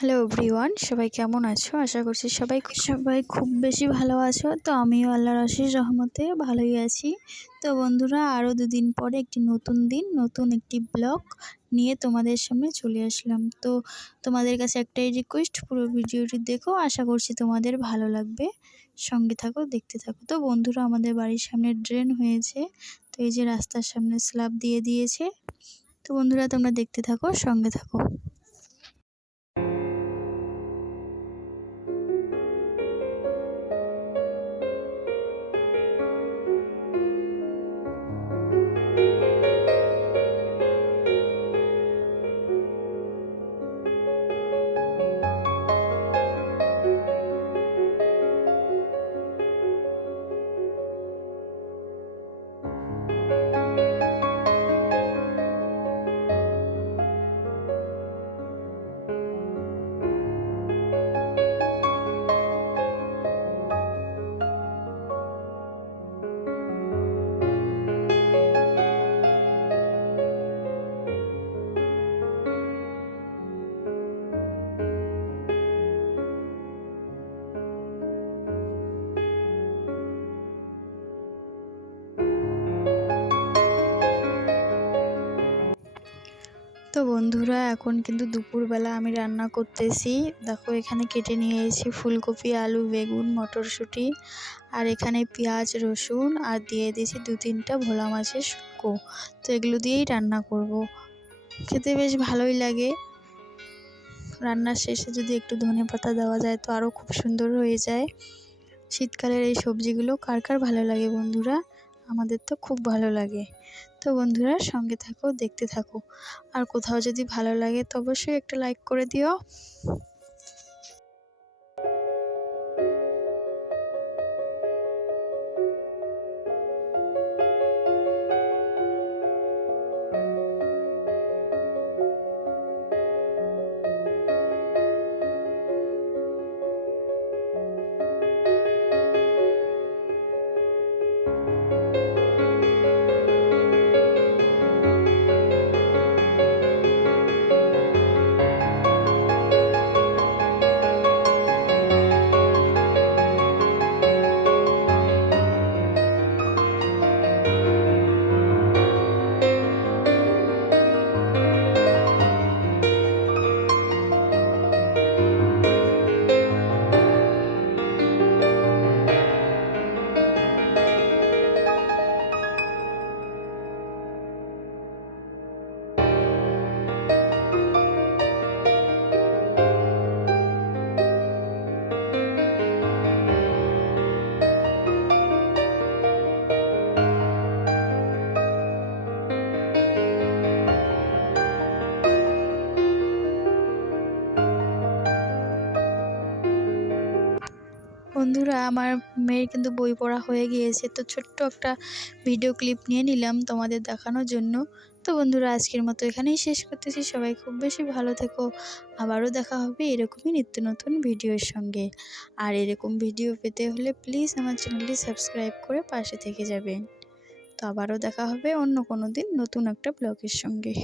Hello everyone, সবাই কেমন আছো? আশা করছি সবাই খুব বেশি ভালো আছো। তো আমিও আল্লাহর অশেষ রহমতে ভালোই আছি। তো বন্ধুরা, আরও দুদিন পরে একটি নতুন দিন, নতুন একটি ব্লগ নিয়ে তোমাদের সামনে চলে আসলাম। তো তোমাদের কাছে একটাই রিকোয়েস্ট, পুরো ভিডিওটি দেখো, আশা করছি তোমাদের ভালো লাগবে। সঙ্গে থাকো, দেখতে থাকো। তো বন্ধুরা, আমাদের বাড়ির সামনে ড্রেন হয়েছে। তো এই যে রাস্তার সামনে স্ল্যাব দিয়ে দিয়েছে। তো বন্ধুরা, তোমরা দেখতে থাকো, সঙ্গে থাকো। তো বন্ধুরা, এখন কিন্তু দুপুরবেলা আমি রান্না করতেছি। দেখো, এখানে কেটে নিয়ে এসেছি ফুলকপি, আলু, বেগুন, মটরশুঁটি, আর এখানে পেঁয়াজ, রসুন, আর দিয়ে দিয়েছি 2-3টা ভোলা মাছের শুঁটকো। তো এগুলো দিয়েই রান্না করব। খেতে বেশ ভালোই লাগে। রান্নার শেষে যদি একটু ধনেপাতা দেওয়া যায় তো আরও খুব সুন্দর হয়ে যায়। শীতকালের এই সবজিগুলো কার কার ভালো লাগে বন্ধুরা? আমাদের তো খুব ভালো লাগে। তো বন্ধুরা, সঙ্গে থাকো, দেখতে থাকো। আর কোথাও যদি ভালো লাগে তো অবশ্যই একটা লাইক করে দিও। বন্ধুরা, আমার মেয়ের কিন্তু বই পড়া হয়ে গিয়েছে। তো ছোট্ট একটা ভিডিও ক্লিপ নিয়ে নিলাম তোমাদের দেখানোর জন্য। তো বন্ধুরা, আজকের মতো এখানেই শেষ করতেছি। সবাই খুব বেশি ভালো থেকো। আবারও দেখা হবে এরকমই নিত্য নতুন ভিডিওর সঙ্গে। আর এরকম ভিডিও পেতে হলে প্লিজ আমার চ্যানেলটি সাবস্ক্রাইব করে পাশে থেকে যাবেন। তো আবারও দেখা হবে অন্য কোনো দিন নতুন একটা ব্লগের সঙ্গে।